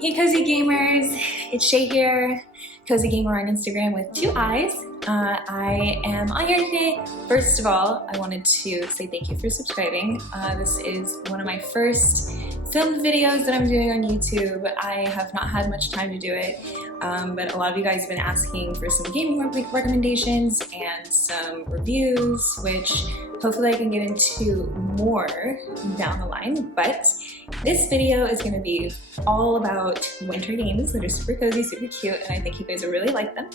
Hey Cozy Gamers, it's Shay here, Cozy Gamer on Instagram with 2 eyes. I am on here today. First of all, I wanted to say thank you for subscribing. This is one of my first filmed videos that I'm doing on YouTube. I have not had much time to do it, but a lot of you guys have been asking for some gaming recommendations and some reviews, which hopefully I can get into more down the line. But this video is going to be all about winter games that are super cozy, super cute, and I think you guys will really like them.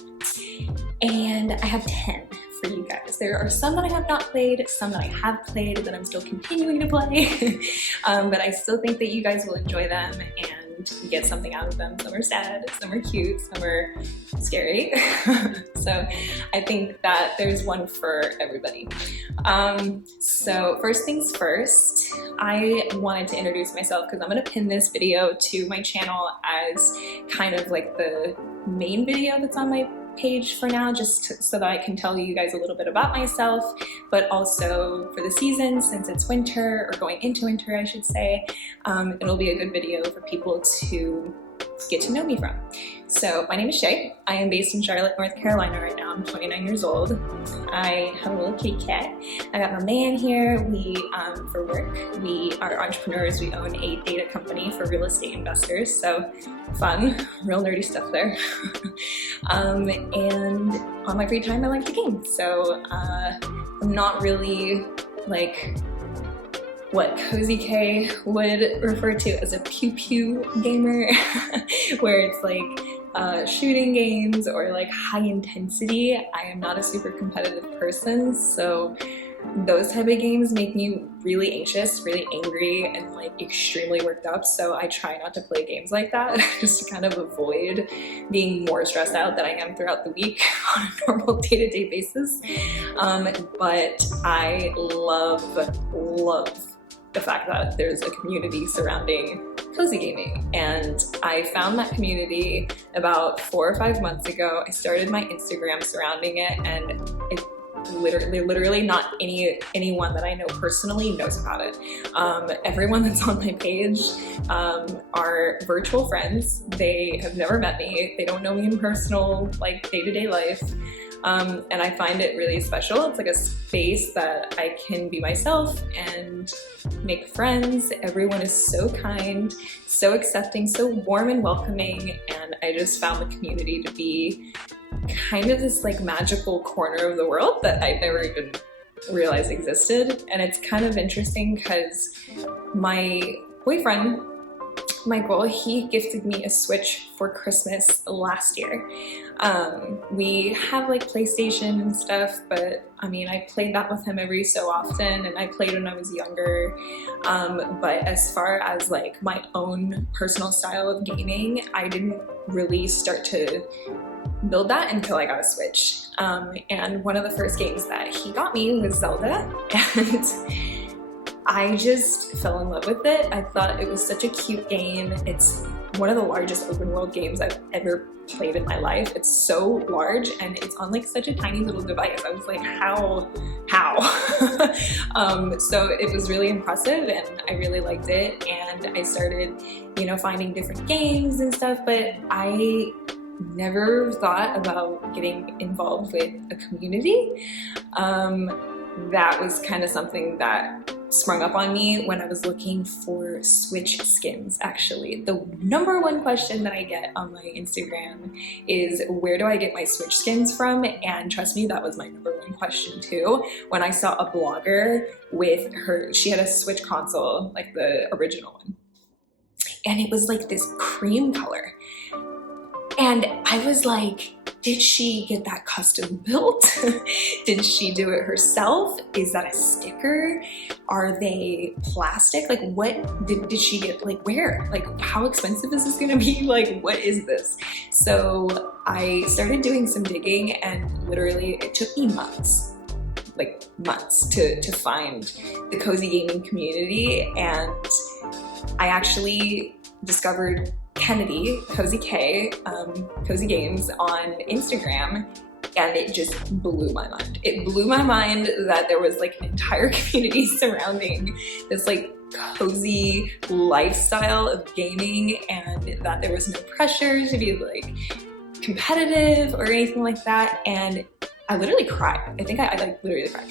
And I have 10 for you guys. There are some that I have not played, some that I have played that I'm still continuing to play, but I still think that you guys will enjoy them and get something out of them. Some are sad, some are cute, some are scary. So I think that there's one for everybody. So first things first, I wanted to introduce myself because I'm going to pin this video to my channel as kind of like the main video that's on my page for now, just so that I can tell you guys a little bit about myself, but also for the season, since it's winter, or going into winter I should say, it'll be a good video for people to get to know me from. So my name is Shay. I am based in Charlotte, North Carolina right now. I'm 29 years old. I have a little kitty cat. I got my man here. We, for work, we are entrepreneurs. We own a data company for real estate investors. So fun, real nerdy stuff there. And on my free time, I like to game. So I'm not really like what Cozy K would refer to as a pew-pew gamer, where it's like shooting games or like high intensity. I am not a super competitive person, so those type of games make me really anxious, really angry, and like extremely worked up, so I try not to play games like that just to kind of avoid being more stressed out than I am throughout the week on a normal day-to-day basis. But I love the fact that there's a community surrounding cozy gaming, and I found that community about 4 or 5 months ago. I started my Instagram surrounding it, and it literally not anyone that I know personally knows about it. Everyone that's on my page are virtual friends. They have never met me. They don't know me in personal, like day-to-day life. And I find it really special. It's like a space that I can be myself and make friends. Everyone is so kind, so accepting, so warm and welcoming, and I just found the community to be kind of this like magical corner of the world that I never even realized existed. And it's kind of interesting because my boyfriend, Michael, he gifted me a Switch for Christmas last year. We have like PlayStation and stuff, but I mean, I played that with him every so often, and I played when I was younger. But as far as like my own personal style of gaming, I didn't really start to build that until I got a Switch. And one of the first games that he got me was Zelda, and I just fell in love with it. I thought it was such a cute game. It's one of the largest open world games I've ever played in my life. It's so large, and it's on like such a tiny little device. I was like, how? So it was really impressive, and I really liked it. And I started, you know, finding different games and stuff, but I never thought about getting involved with a community. That was kind of something that sprung up on me when I was looking for Switch skins. Actually, the #1 question that I get on my Instagram is, where do I get my Switch skins from? And trust me, that was my #1 question too. When I saw a blogger with her, she had a Switch console, like the original one, and it was like this cream color. And I was like, did she get that custom built? Did she do it herself? Is that a sticker? Are they plastic? Like, what did she get? Like, where? Like, how expensive is this gonna be? Like, what is this? So I started doing some digging, and literally it took me months, like months, to find the cozy gaming community. And I actually discovered Kennedy, Cozy K, Cozy Games on Instagram, and it just blew my mind. It blew my mind that there was like an entire community surrounding this like cozy lifestyle of gaming, and that there was no pressure to be like competitive or anything like that. And I literally cried. I think I like literally cried.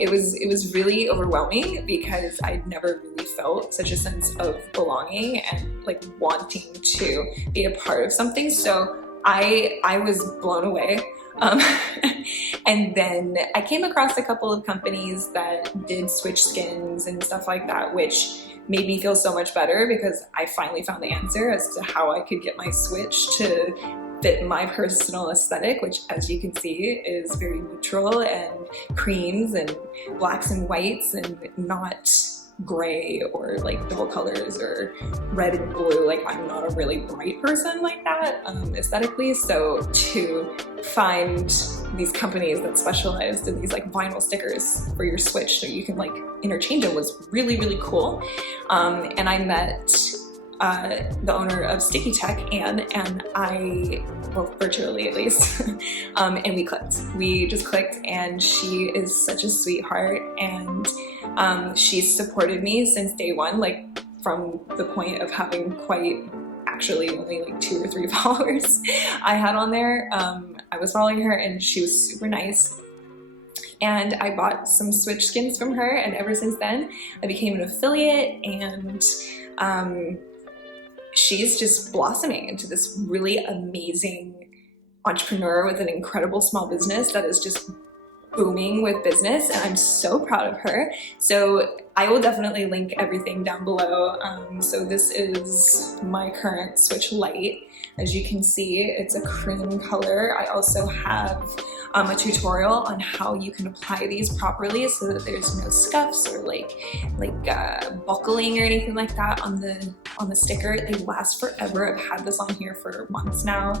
It was really overwhelming because I'd never really felt such a sense of belonging and like wanting to be a part of something. So I was blown away. And then I came across a couple of companies that did Switch skins and stuff like that, which made me feel so much better because I finally found the answer as to how I could get my Switch to fit my personal aesthetic, which as you can see is very neutral and creams and blacks and whites and not gray or like dull colors or red and blue. Like I'm not a really bright person like that aesthetically, so to find these companies that specialized in these like vinyl stickers for your Switch so you can like interchange them was really, really cool. And I met the owner of Stickie Tech, and I, well, virtually at least, and we clicked. We just clicked, and she is such a sweetheart, and she's supported me since day one, like from the point of having quite actually only like 2 or 3 followers I had on there. I was following her, and she was super nice. And I bought some Switch skins from her, and ever since then, I became an affiliate, and she's just blossoming into this really amazing entrepreneur with an incredible small business that is just booming with business, and I'm so proud of her. So I will definitely link everything down below. So this is my current Switch Lite. As you can see, it's a cream color. I also have a tutorial on how you can apply these properly so that there's no scuffs or like buckling or anything like that on the sticker. They last forever. I've had this on here for months now,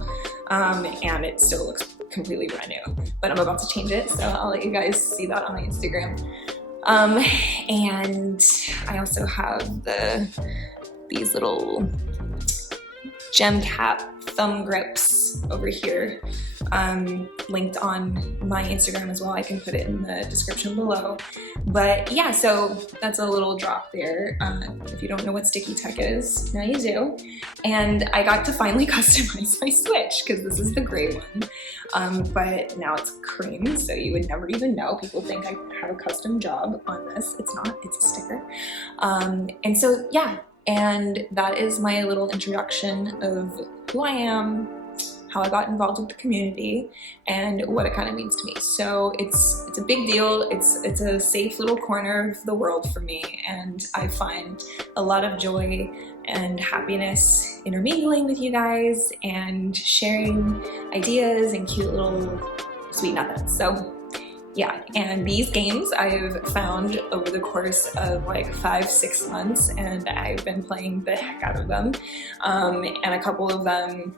and it still looks completely brand new. But I'm about to change it, so I'll let you guys see that on my Instagram. And I also have these little gem cap thumb grips over here, linked on my Instagram as well. I can put it in the description below. But yeah, so that's a little drop there. If you don't know what Stickie Tech is, now you do. And I got to finally customize my Switch because this is the gray one. But now it's cream, so you would never even know. People think I have a custom job on this. It's not, it's a sticker. And so yeah, and that is my little introduction of who I am, how I got involved with the community, and what it kind of means to me. So it's a big deal. It's a safe little corner of the world for me, and I find a lot of joy and happiness intermingling with you guys and sharing ideas and cute little sweet nothings. So yeah, and these games I've found over the course of like 5-6 months, and I've been playing the heck out of them. And a couple of them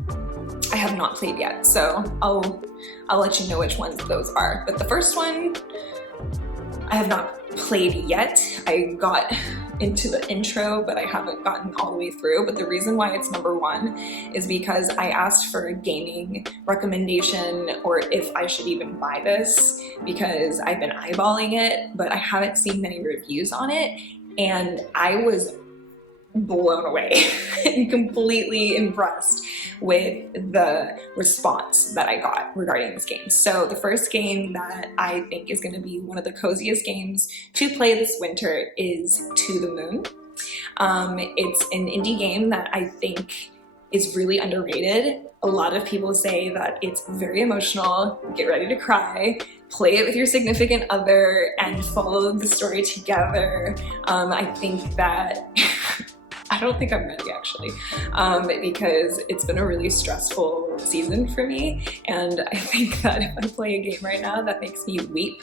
I have not played yet, so I'll let you know which ones those are. But the first one I have not played yet. I got into the intro, but I haven't gotten all the way through. But the reason why it's number 1 is because I asked for a gaming recommendation, or if I should even buy this, because I've been eyeballing it, but I haven't seen many reviews on it, and I was blown away and completely impressed with the response that I got regarding this game. So the first game that I think is going to be one of the coziest games to play this winter is To the Moon. It's an indie game that I think is really underrated. A lot of people say that it's very emotional, get ready to cry, play it with your significant other, and follow the story together. I think that I don't think I'm ready actually, because it's been a really stressful season for me, and I think that if I play a game right now that makes me weep,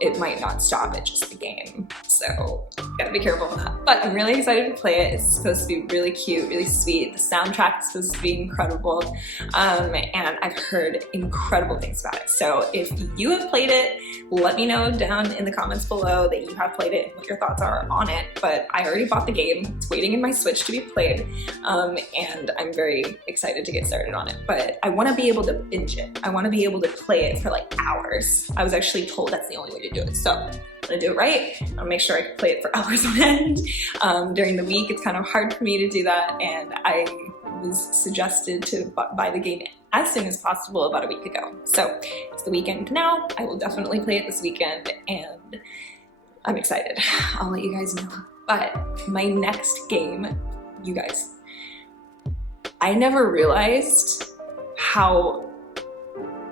it might not stop at just the game. So gotta be careful with that. But I'm really excited to play it. It's supposed to be really cute, really sweet. The soundtrack is supposed to be incredible. And I've heard incredible things about it. So if you have played it, let me know down in the comments below that you have played it and what your thoughts are on it. But I already bought the game. It's waiting in my Switch to be played. And I'm very excited to get started on it. But I want to be able to binge it. I want to be able to play it for like hours. I was actually told that's the only way to do it. So I'm gonna do it right. I'll make sure I can play it for hours on end. During the week, it's kind of hard for me to do that. And I was suggested to buy the game as soon as possible about a week ago. So it's the weekend now. I will definitely play it this weekend and I'm excited. I'll let you guys know. But my next game, you guys, I never realized how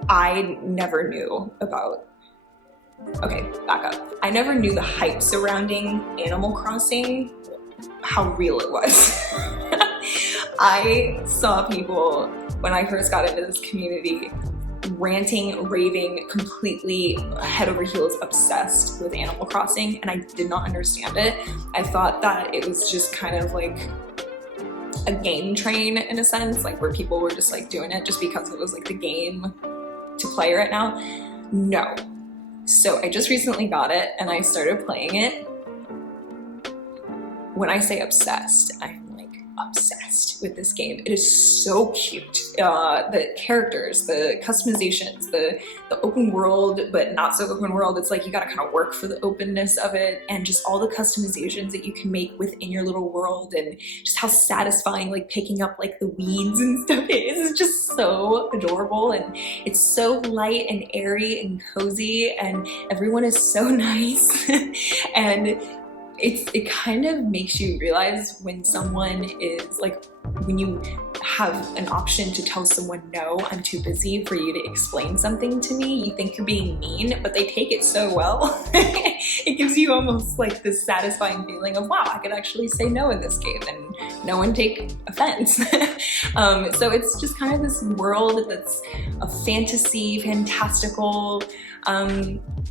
I never knew about, okay, back up. I never knew the hype surrounding Animal Crossing, how real it was. I saw people, when I first got into this community, ranting, raving, completely head over heels obsessed with Animal Crossing, and I did not understand it. I thought that it was just kind of like a game train in a sense, like where people were just like doing it just because it was like the game to play right now. No. So I just recently got it and I started playing it. When I say obsessed, I'm like obsessed with this game. It is so cute. The characters, the customizations, the open world, but not so open world. It's like you gotta kind of work for the openness of it, and just all the customizations that you can make within your little world, and just how satisfying like picking up like the weeds and stuff is. It's just so adorable, and it's so light and airy and cozy, and everyone is so nice. And it kind of makes you realize when someone is like, when you have an option to tell someone, no, I'm too busy for you to explain something to me, you think you're being mean, but they take it so well. It gives you almost like this satisfying feeling of, wow, I could actually say no in this game and no one take offense. So it's just kind of this world that's a fantasy, fantastical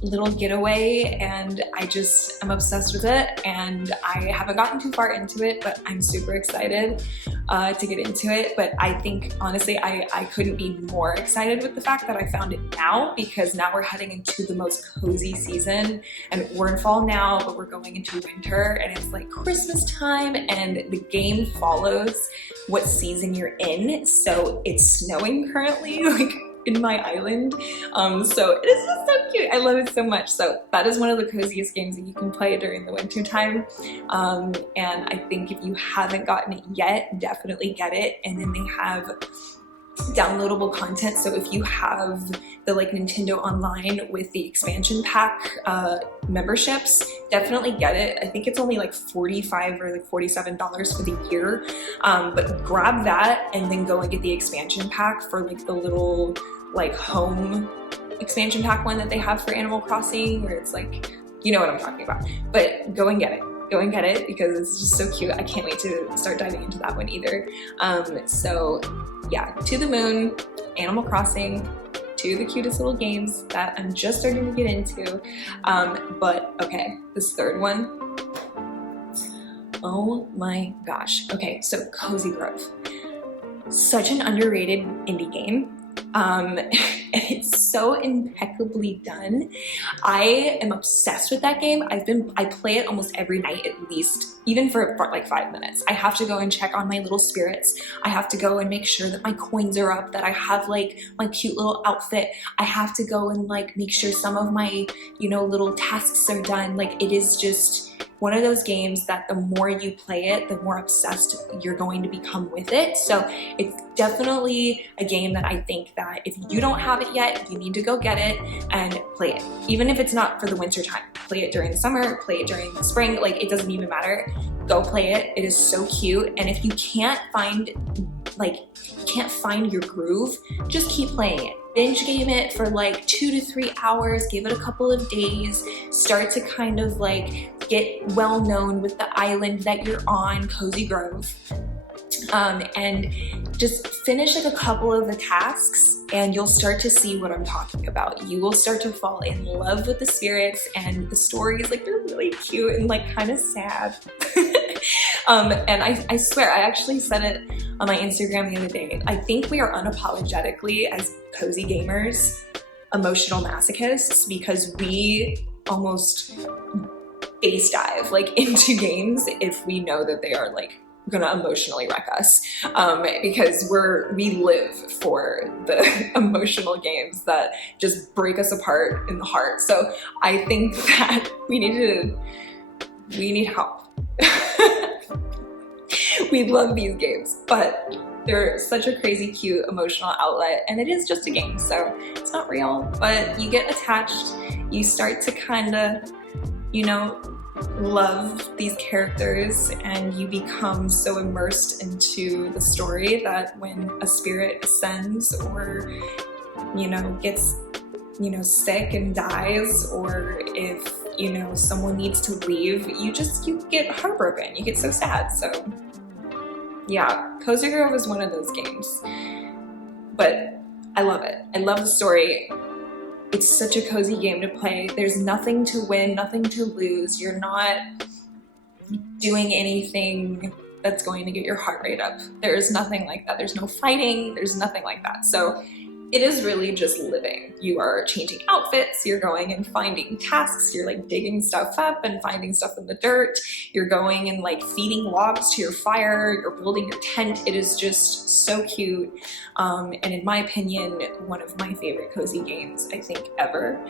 little getaway, and I'm obsessed with it, and I haven't gotten too far into it, but I'm super excited to get into it. But I think honestly I couldn't be more excited with the fact that I found it now, because now we're heading into the most cozy season, and we're in fall now, but we're going into winter, and it's like Christmas time, and the game follows what season you're in. So it's snowing currently, like in my island. So it is just so cute. I love it so much. So that is one of the coziest games that you can play during the winter time. And I think if you haven't gotten it yet, definitely get it. And then they have downloadable content. So if you have the like Nintendo Online with the expansion pack memberships, definitely get it. I think it's only like $45 or like $47 for the year. But grab that and then go and get the expansion pack for like the little like home expansion pack one that they have for Animal Crossing, where it's like, you know what I'm talking about. But go and get it. Go and get it because it's just so cute. I can't wait to start diving into that one either. So yeah, To the Moon, Animal Crossing, two of the cutest little games that I'm just starting to get into. But okay, this third one, oh my gosh. Okay, so Cozy Grove, such an underrated indie game. And it's so impeccably done. I am obsessed with that game. I play it almost every night at least, even for like 5 minutes. I have to go and check on my little spirits. I have to go and make sure that my coins are up, that I have like my cute little outfit. I have to go and like make sure some of my, you know, little tasks are done. Like, it is just one of those games that the more you play it, the more obsessed you're going to become with it. So it's definitely a game that I think that if you don't have it yet, you need to go get it and play it. Even if it's not for the winter time, play it during the summer, play it during the spring, like it doesn't even matter. Go play it. It is so cute. And if you can't find your groove, just keep playing it. Binge game it for like 2 to 3 hours, give it a couple of days, start to kind of like get well known with the island that you're on, Cozy Grove, and just finish like a couple of the tasks and you'll start to see what I'm talking about. You will start to fall in love with the spirits, and the stories, like, they're really cute and like kind of sad. And I swear, I actually said it on my Instagram the other day. I think we are unapologetically, as cozy gamers, emotional masochists, because we almost base dive like into games if we know that they are like gonna emotionally wreck us, because we live for the emotional games that just break us apart in the heart. So I think that we need help. We love these games, but they're such a crazy, cute, emotional outlet, and it is just a game, so it's not real, but you get attached, you start to kind of, you know, love these characters, and you become so immersed into the story that when a spirit ascends or, you know, gets, you know, sick and dies, or if, you know, someone needs to leave, you get heartbroken, you get so sad. So yeah, Cozy Grove is one of those games, but I love it. I love the story. It's such a cozy game to play. There's nothing to win, nothing to lose. You're not doing anything that's going to get your heart rate up. There's nothing like that. There's no fighting, there's nothing like that. So it is really just living. You are changing outfits, you're going and finding tasks, you're like digging stuff up and finding stuff in the dirt, you're going and like feeding logs to your fire, you're building your tent. It is just so cute. And in my opinion, one of my favorite cozy games, I think, ever.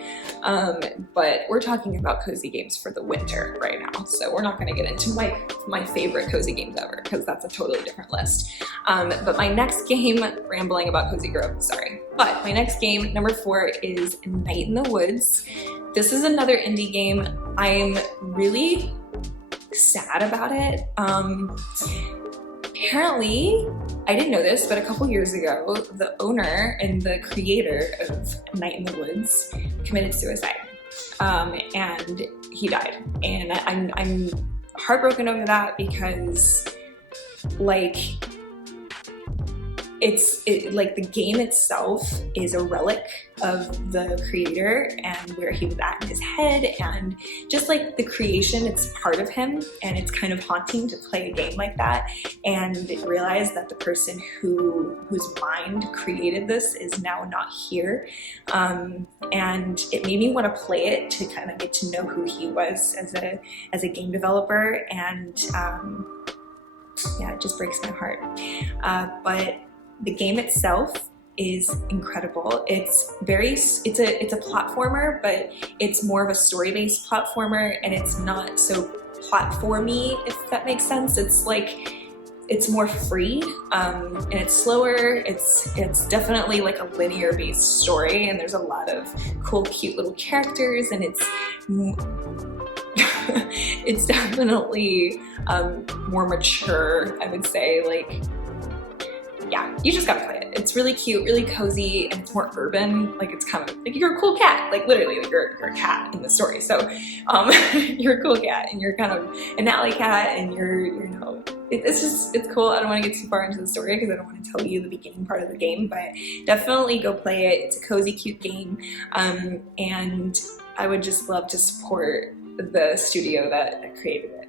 But we're talking about cozy games for the winter right now. So we're not gonna get into my favorite cozy games ever, because that's a totally different list. But my next game, rambling about Cozy Grove, sorry. But my next game, number 4, is Night in the Woods. This is another indie game. I'm really sad about it. Apparently, I didn't know this, but a couple years ago, the owner and the creator of Night in the Woods committed suicide, and he died. And I'm heartbroken over that, because like, like the game itself is a relic of the creator and where he was at in his head, and just like the creation, it's part of him, and it's kind of haunting to play a game like that and realize that the person whose mind created this is now not here. And it made me want to play it to kind of get to know who he was as a game developer, and yeah, it just breaks my heart. But the game itself is incredible. It's a platformer, but it's more of a story-based platformer, and it's not so platformy, if that makes sense. It's like, it's more free, and it's slower. It's definitely like a linear-based story, and there's a lot of cool, cute little characters, and it's definitely more mature, I would say. Like, yeah, you just gotta play it. It's really cute, really cozy, and it's more urban. Like, it's kind of like you're a cool cat. Like, literally, like you're a cat in the story. So you're a cool cat, and you're kind of an alley cat, and you know, it's cool. I don't want to get too far into the story because I don't want to tell you the beginning part of the game, but definitely go play it. It's a cozy, cute game, and I would just love to support the studio that created it.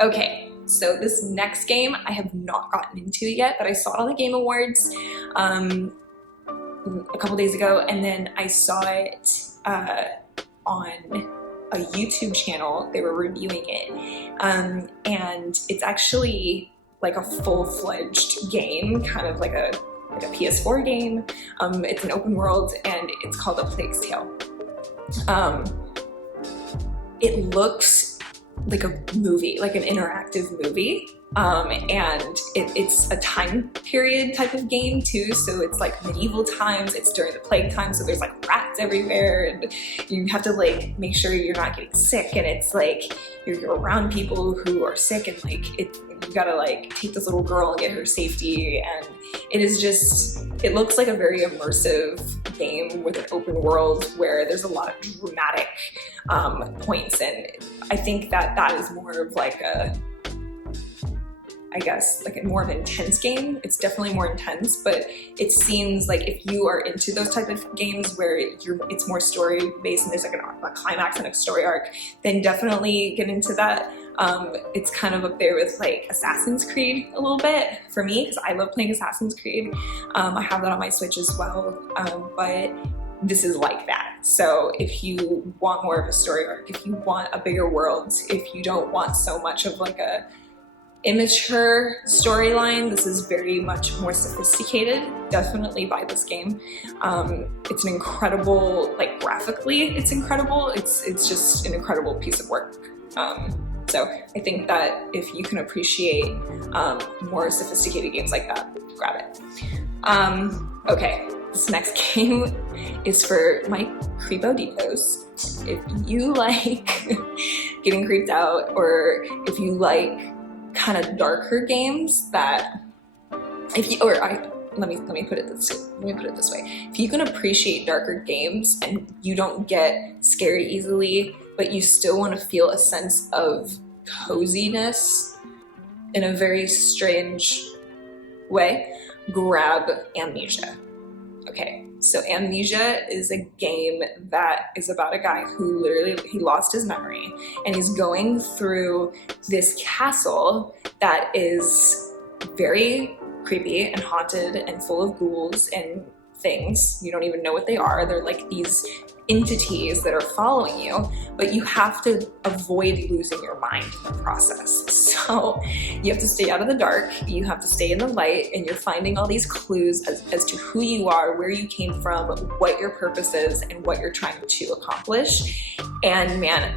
Okay. So this next game I have not gotten into yet, but I saw it on the Game Awards a couple days ago, and then I saw it on a YouTube channel. They were reviewing it, and it's actually like a full-fledged game, kind of like a PS4 game. It's an open world, and it's called A Plague's Tale. It looks like a movie, like an interactive movie, and it's a time period type of game too, so it's like medieval times, it's during the plague time, so there's like rats everywhere, and you have to like make sure you're not getting sick, and it's like you're around people who are sick, and like you gotta like take this little girl and get her safety, and it looks like a very immersive game with an open world where there's a lot of dramatic points, and I think that is more of like I guess, like a more of an intense game. It's definitely more intense, but it seems like if you are into those type of games where it's more story based and there's like a climax and a story arc, then definitely get into that. It's kind of up there with like Assassin's Creed a little bit for me, because I love playing Assassin's Creed. I have that on my Switch as well, but this is like that. So if you want more of a story arc, if you want a bigger world, if you don't want so much of like a immature storyline, this is very much more sophisticated. Definitely buy this game. It's an incredible, like graphically, it's incredible. It's just an incredible piece of work. So I think that if you can appreciate more sophisticated games like that, grab it. Okay, this next game is for my creepo deepos. If you like getting creeped out, or if you like kind of darker games that, let me put it this way. If you can appreciate darker games and you don't get scared easily, but you still want to feel a sense of coziness in a very strange way, grab Amnesia. Okay, so Amnesia is a game that is about a guy who he lost his memory, and he's going through this castle that is very creepy and haunted and full of ghouls and things. You don't even know what they are. They're like these entities that are following you, but you have to avoid losing your mind in the process. So you have to stay out of the dark, you have to stay in the light, and you're finding all these clues as to who you are, where you came from, what your purpose is, and what you're trying to accomplish. And man,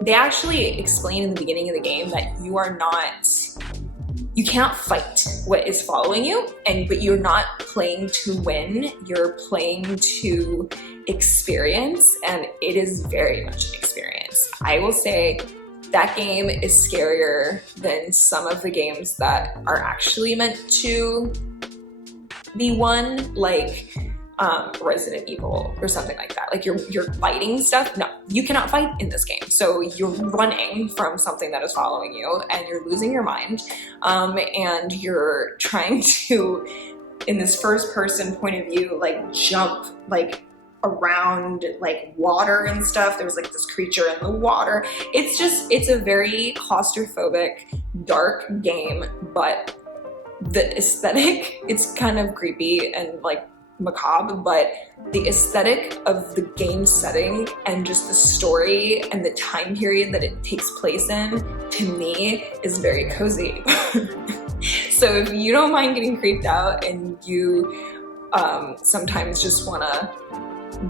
they actually explain in the beginning of the game that you cannot fight what is following you, but you're not playing to win, you're playing to experience, and it is very much an experience. I will say that game is scarier than some of the games that are actually meant to be won, like Resident Evil or something like that. Like you're fighting stuff. No, you cannot fight in this game. So you're running from something that is following you, and you're losing your mind, and you're trying to, in this first person point of view, like jump like around like water and stuff. There's like this creature in the water. It's a very claustrophobic, dark game, but the aesthetic, it's kind of creepy and like macabre, but the aesthetic of the game setting and just the story and the time period that it takes place in, to me, is very cozy. So if you don't mind getting creeped out and you sometimes just want to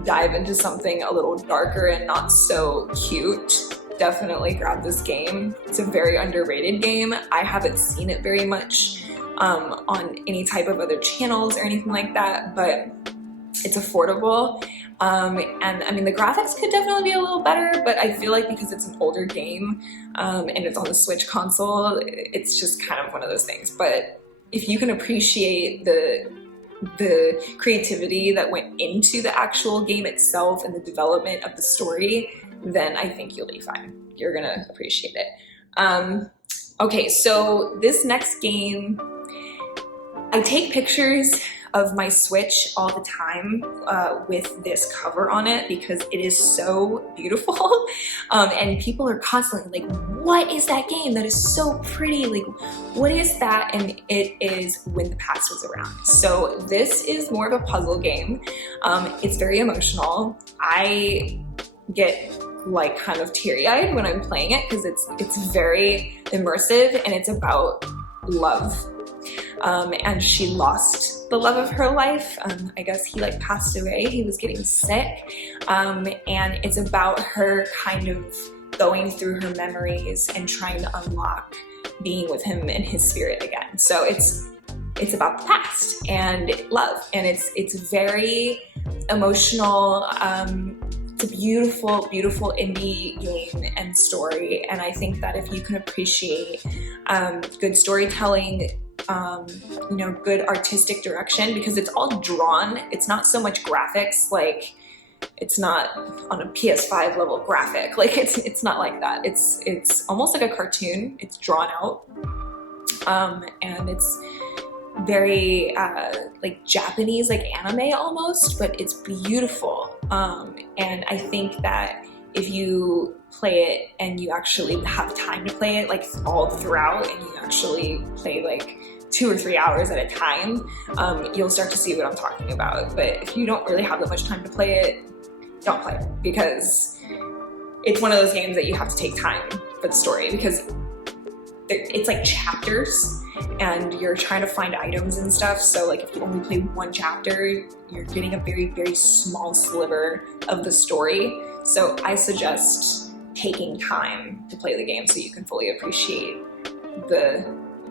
dive into something a little darker and not so cute, definitely grab this game. It's a very underrated game. I haven't seen it very much on any type of other channels or anything like that, but it's affordable. And I mean, the graphics could definitely be a little better, but I feel like because it's an older game and it's on the Switch console, it's just kind of one of those things. But if you can appreciate the creativity that went into the actual game itself and the development of the story, then I think you'll be fine. You're gonna appreciate it. Okay, so this next game, I take pictures of my Switch all the time with this cover on it because it is so beautiful. And people are constantly like, what is that game? That is so pretty. Like, what is that? And it is When the Past Was Around. So this is more of a puzzle game. It's very emotional. I get like kind of teary-eyed when I'm playing it because it's very immersive, and it's about love. And she lost the love of her life. I guess he like passed away. He was getting sick. And it's about her kind of going through her memories and trying to unlock being with him in his spirit again. So it's about the past and love, and it's very emotional. It's a beautiful, beautiful indie game and story, and I think that if you can appreciate good storytelling, good artistic direction, because it's all drawn. It's not so much graphics, like it's not on a PS5 level graphic. Like it's not like that. It's almost like a cartoon. It's drawn out. and it's very like Japanese, like anime almost, but it's beautiful. And I think that if you play it and you actually have time to play it like all throughout, and you actually play like 2 or 3 hours at a time, you'll start to see what I'm talking about. But if you don't really have that much time to play it, don't play it, because it's one of those games that you have to take time for the story, because it's like chapters and you're trying to find items and stuff. So like if you only play one chapter, you're getting a very, very small sliver of the story. So I suggest taking time to play the game so you can fully appreciate the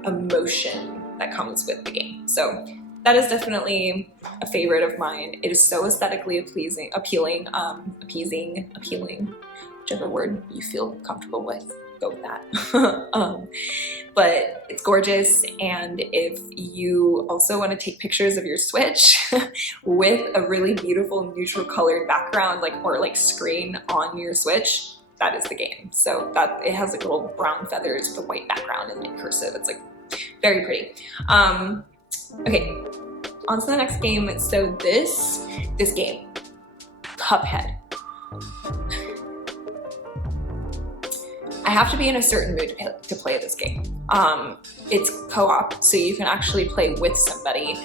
emotion that comes with the game. So that is definitely a favorite of mine. It is so aesthetically appealing, whichever word you feel comfortable with, go with that. But it's gorgeous, and if you also want to take pictures of your Switch with a really beautiful neutral colored background, or screen on your Switch, that is the game. So that it has like little brown feathers with a white background and in cursive. It's like very pretty. Okay, on to the next game. So this game, Cuphead. I have to be in a certain mood to play this game. It's co-op, so you can actually play with somebody.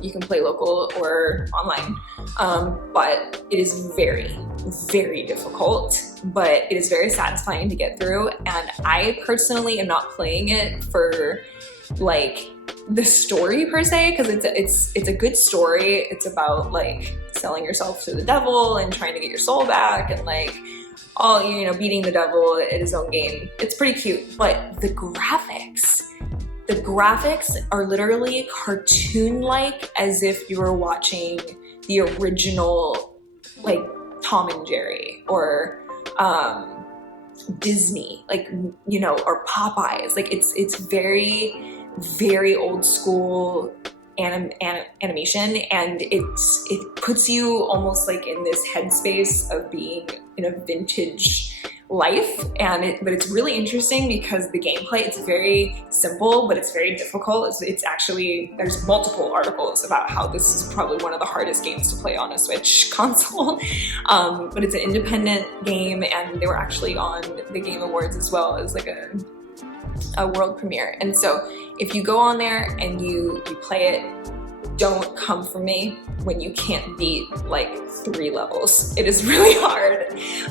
You can play local or online, but it is very, very difficult, but it is very satisfying to get through. And I personally am not playing it for like the story per se, because it's a good story. It's about like selling yourself to the devil and trying to get your soul back, and like all, beating the devil in his own game. It's pretty cute, but the graphics are literally cartoon-like, as if you were watching the original, like Tom and Jerry, or Disney, or Popeyes. Like it's very, very old school animation, and it puts you almost like in this headspace of being in a vintage life. But it's really interesting because the gameplay, it's very simple, but it's very difficult. It's actually, there's multiple articles about how this is probably one of the hardest games to play on a Switch console. But it's an independent game, and they were actually on the Game Awards as well as like a world premiere. And so if you go on there and you play it, don't come for me when you can't beat like 3 levels. It is really hard.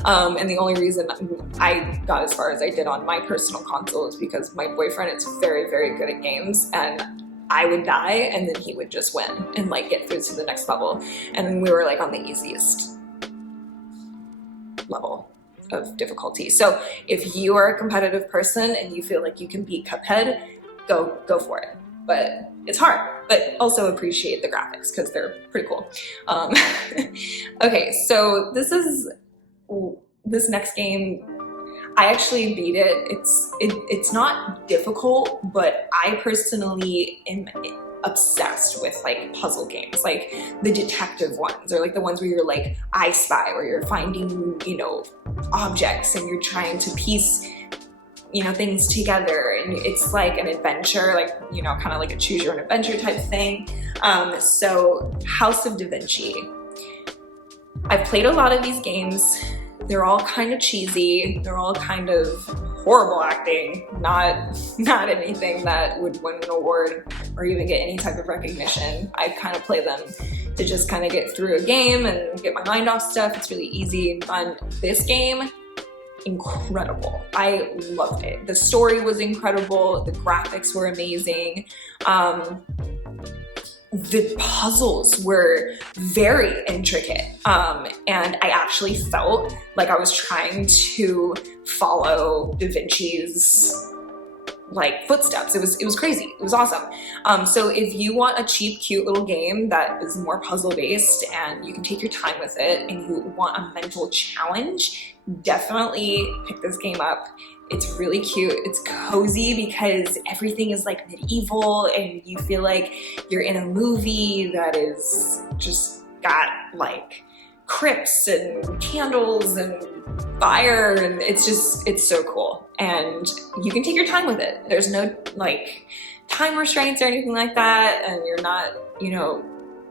And the only reason I got as far as I did on my personal console is because my boyfriend is very, very good at games, and I would die and then he would just win and like get through to the next level. And then we were like on the easiest level of difficulty. So if you are a competitive person and you feel like you can beat Cuphead, go for it. But it's hard, but also appreciate the graphics because they're pretty cool. Okay, so this next game, I actually beat it. It's not difficult, but I personally am obsessed with like puzzle games, like the detective ones, or like the ones where you're like I Spy, where you're finding, objects and you're trying to piece, things together, and it's like an adventure, like, kind of like a choose your own adventure type thing. So House of Davinci. I've played a lot of these games. They're all kind of cheesy. They're all kind of horrible acting, not anything that would win an award or even get any type of recognition. I kind of play them to just kind of get through a game and get my mind off stuff. It's really easy and fun. This game, incredible. I loved it. The story was incredible. The graphics were amazing. The puzzles were very intricate, and I actually felt like I was trying to follow Da Vinci's like footsteps. It was crazy. It was awesome. So if you want a cheap, cute little game that is more puzzle based and you can take your time with it, and you want a mental challenge, definitely pick this game up. It's really cute. It's cozy because everything is like medieval, and you feel like you're in a movie that is just got like crypts and candles and fire, and it's so cool. and you can take your time with it. There's no like time restraints or anything like that, and you're not, you know,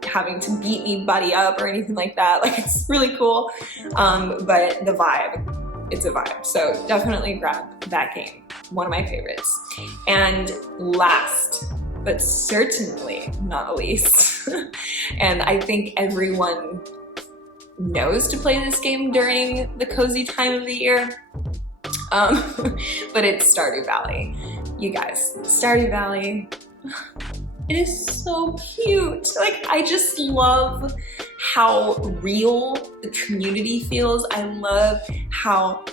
having to beat me buddy up or anything like that. Like, it's really cool. But the vibe, it's a vibe. So definitely grab that game. One of my favorites. And last, but certainly not least, and I think everyone knows to play this game during the cozy time of the year, but it's Stardew Valley. You guys, Stardew Valley, it is so cute. Like, I just love how real the community feels. I love how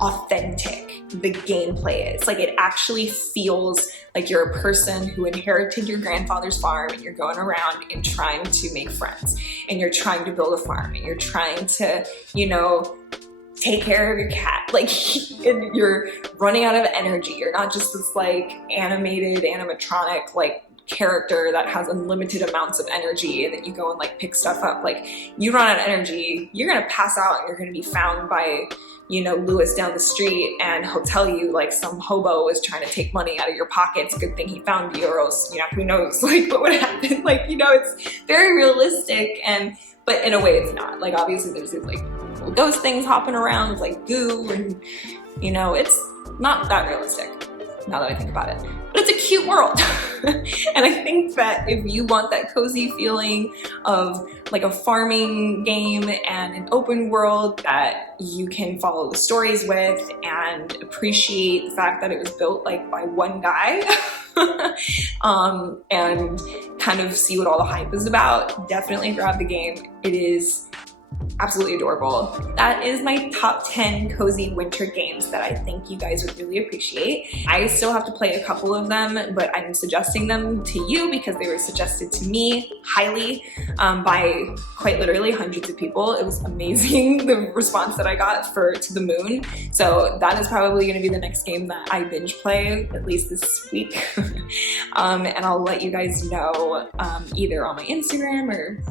authentic the gameplay is. Like, it actually feels like you're a person who inherited your grandfather's farm, and you're going around and trying to make friends, and you're trying to build a farm, and you're trying to, you know, take care of your cat. Like, and you're running out of energy. You're not just this like animated animatronic like character that has unlimited amounts of energy and then you go and like pick stuff up. Like, you run out of energy, you're gonna pass out, and you're gonna be found by, you know, Lewis down the street, and he'll tell you like some hobo is trying to take money out of your pockets. Good thing he found you, or else, you know, who knows like what would happen. Like, you know, it's very realistic, and but in a way it's not. Like, obviously there's these like ghost things hopping around with like goo, and you know, it's not that realistic now that I think about it. But it's a cute world. And I think that if you want that cozy feeling of like a farming game and an open world that you can follow the stories with and appreciate the fact that it was built like by one guy, and kind of see what all the hype is about, definitely grab the game. It is absolutely adorable. That is my top 10 cozy winter games that I think you guys would really appreciate. I still have to play a couple of them, but I'm suggesting them to you because they were suggested to me highly by quite literally hundreds of people. It was amazing, the response that I got for To the Moon. So that is probably gonna be the next game that I binge play, at least this week. And I'll let you guys know either on my Instagram or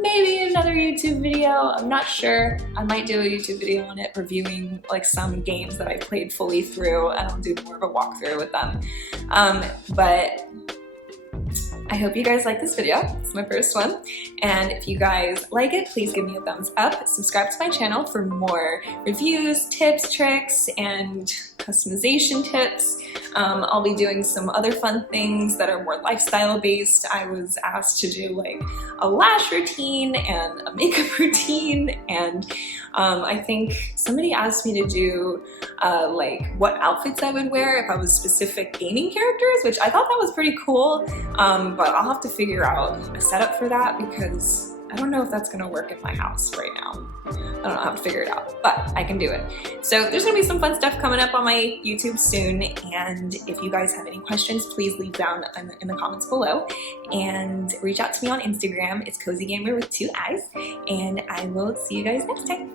maybe another YouTube video. I'm not sure. I might do a YouTube video on it reviewing like some games that I played fully through, and I'll do more of a walkthrough with them. But I hope you guys like this video. It's my first one. And if you guys like it, please give me a thumbs up. Subscribe to my channel for more reviews, tips, tricks, and customization tips. I'll be doing some other fun things that are more lifestyle based. I was asked to do like a lash routine and a makeup routine, and I think somebody asked me to do like what outfits I would wear if I was specific gaming characters, which I thought that was pretty cool, but I'll have to figure out a setup for that because I don't know if that's gonna work in my house right now. I don't know how to figure it out, but I can do it. So there's gonna be some fun stuff coming up on my YouTube soon, and if you guys have any questions, please leave down in the comments below, and reach out to me on Instagram. It's Cozy Gamer with 2 eyes, and I will see you guys next time.